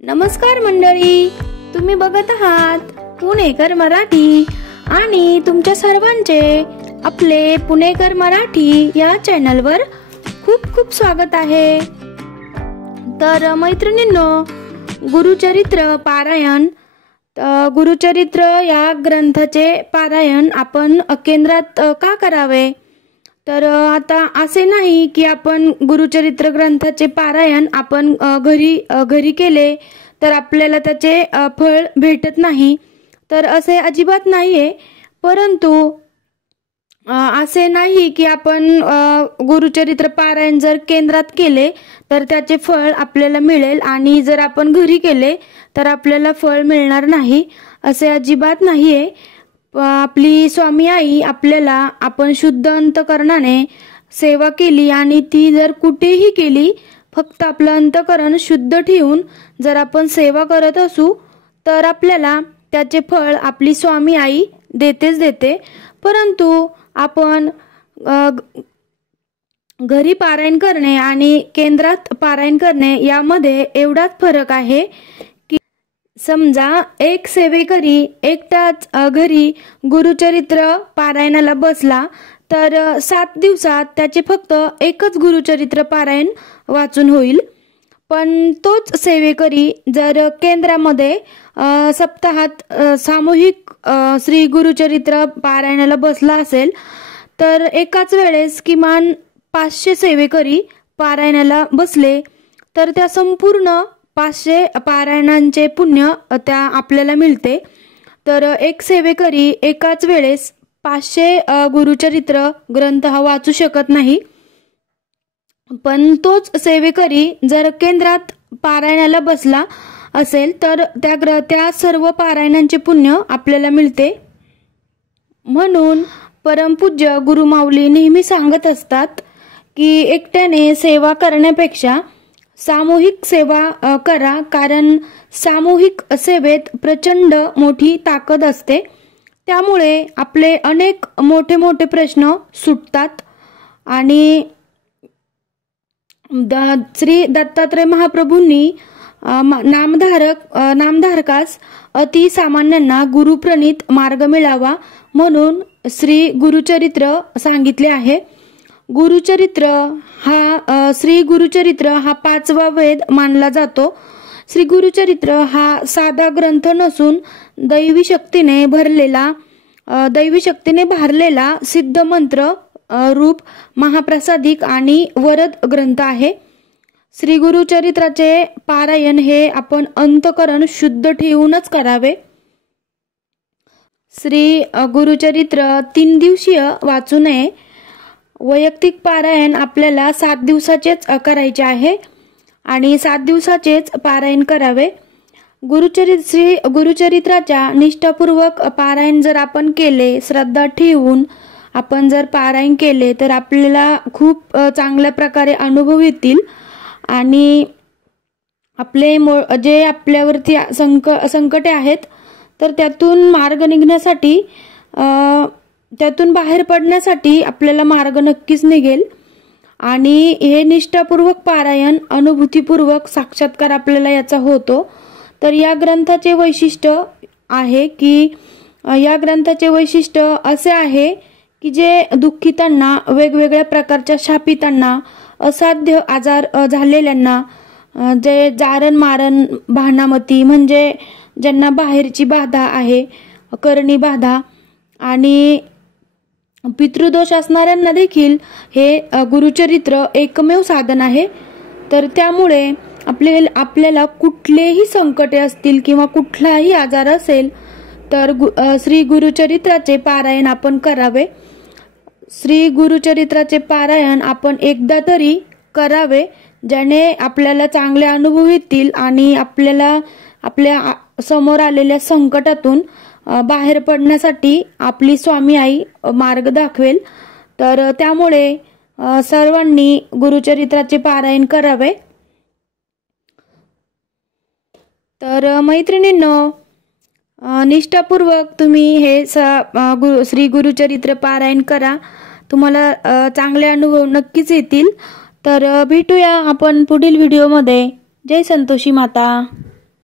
नमस्कार मंडळी, तुम्ही बघत आहात पुणेकर मराठी आणि तुमच्या सर्वांचे आपले पुणेकर मराठी या चॅनलवर खूप खूप स्वागत आहे। तर मैत्रिणींनो, गुरुचरित्र पारायण गुरुचरित्र या ग्रंथाचे पारायण आपण केंद्रात का करावे? तर आता असे नाही की आपण गुरुचरित्र ग्रंथाचे पारायण आपण घरी केले तर आपल्याला त्याचे फळ भेटत नाही, तर असे अजिबात नाहीये। परंतु असे नाही की आपण गुरुचरित्र पारायण जर केंद्रात केले तर त्याचे फळ आपल्याला मिळेल आणि जर आपण घरी केले तर आपल्याला फळ मिळणार नाही, असे अजिबात नाहीये। आपली स्वामी आई आपल्याला आपण शुद्ध अंतकरणाने सेवा केली आणि ती जर कुठेही केली, फक्त आपलं अंतकरण शुद्ध ठेवून जर आपण सेवा करत असू तर आपल्याला त्याचे फळ आपली स्वामी आई देतेच देते। परंतु आपण घरी पारायण करणे आणि केंद्रात पारायण करणे यामध्ये एवढाच फरक आहे की समजा एक सेवेकरी एकटाच घरी गुरुचरित्र पारायणाला बसला तर 7 दिवसात त्याचे फक्त एकच गुरुचरित्र पारायण वाचून होईल। पण तोच सेवेकरी जर केंद्रामध्ये सप्ताहात सामूहिक श्री गुरुचरित्र पारायणाला बसला असेल तर एकाच वेळेस किमान 500 सेवेकरी पारायणाला बसले तर त्या संपूर्ण 500 पारायणांचे पुण्य त्या आपल्याला मिळते। तर एक सेवेकरी एकाच वेळेस 500 गुरुचरित्र ग्रंथ हा वाचू शकत नाही, पण तोच सेवेकरी जर केंद्रात पारायणाला बसला असेल तर त्या सर्व पारायणांचे पुण्य आपल्याला मिळते। म्हणून परमपूज्य गुरुमाऊली नेहमी सांगत असतात की एकट्याने सेवा करण्यापेक्षा सामूहिक सेवा करा, कारण सामूहिक सेवेत प्रचंड मोठी ताकद असते। त्यामुळे आपले अनेक मोठे मोठे प्रश्न सुटतात आणि श्री दत्तात्रय महाप्रभूंनी नामधारकास अति सामान्यांना गुरुप्रणीत मार्ग मिळावा म्हणून श्री गुरुचरित्र सांगितले आहे। श्री गुरुचरित्र हा 5वा वेद मानला जातो। श्री गुरुचरित्र हा साधा ग्रंथ नसून दैवी शक्तीने भारलेला सिद्ध मंत्र रूप महाप्रसादिक आणि वरद ग्रंथ आहे। श्री गुरुचरित्राचे पारायण हे आपण अंतकरण शुद्ध ठेवूनच करावे। श्री गुरुचरित्र 3 दिवसीय वाचू नये। वैयक्तिक पारायण आपल्याला 7 दिवसाचेच करायचे आहे आणि 7 दिवसाचेच पारायण करावे। श्री गुरुचरित्राच्या निष्ठापूर्वक पारायण जर आपण केले, श्रद्धा ठेवून आपण जर पारायण केले तर आपल्याला खूप चांगल्या प्रकारे अनुभव येतील आणि आपले जे आपल्यावरती संकटे आहेत तर त्यातून मार्ग निघण्यासाठी त्यातून बाहेर पडण्यासाठी आपल्याला मार्ग नक्कीच निघेल आणि हे निष्ठापूर्वक पारायण अनुभूतीपूर्वक साक्षात्कार आपल्याला याचा होतो। तर या ग्रंथाचे वैशिष्ट्य आहे की या ग्रंथाचे वैशिष्ट्य असे आहे की जे दुःखितांना, वेगवेगळ्या प्रकारच्या शापितांना, असाध्य आजार झालेल्यांना, जे जारण मारण भानामती म्हणजे ज्यांना बाहेरची बाधा आहे, करणी बाधा आणि पितृदोष असणाऱ्यांना देखील हे गुरुचरित्र एकमेव साधन आहे। तर त्यामुळे आपल्याला कुठलेही संकटे असतील किंवा कुठलाही आजार असेल तर श्री गुरुचरित्राचे पारायण आपण करावे। श्री गुरुचरित्राचे पारायण आपण एकदा तरी करावे, ज्याने आपल्याला चांगले अनुभव येतील आणि आपल्याला आपल्या समोर आलेल्या संकटातून बाहेर पडण्यासाठी आपली स्वामी आई मार्ग दाखवेल। तर त्यामुळे सर्वांनी गुरुचरित्राचे पारायण करावे। तर मैत्रिणींनो, निष्ठापूर्वक तुम्ही हे श्री गुरुचरित्र पारायण करा, तुम्हाला चांगले अनुभव नक्कीच येतील। तर भेटूया आपण पुढील व्हिडिओमध्ये। जय संतोषी माता।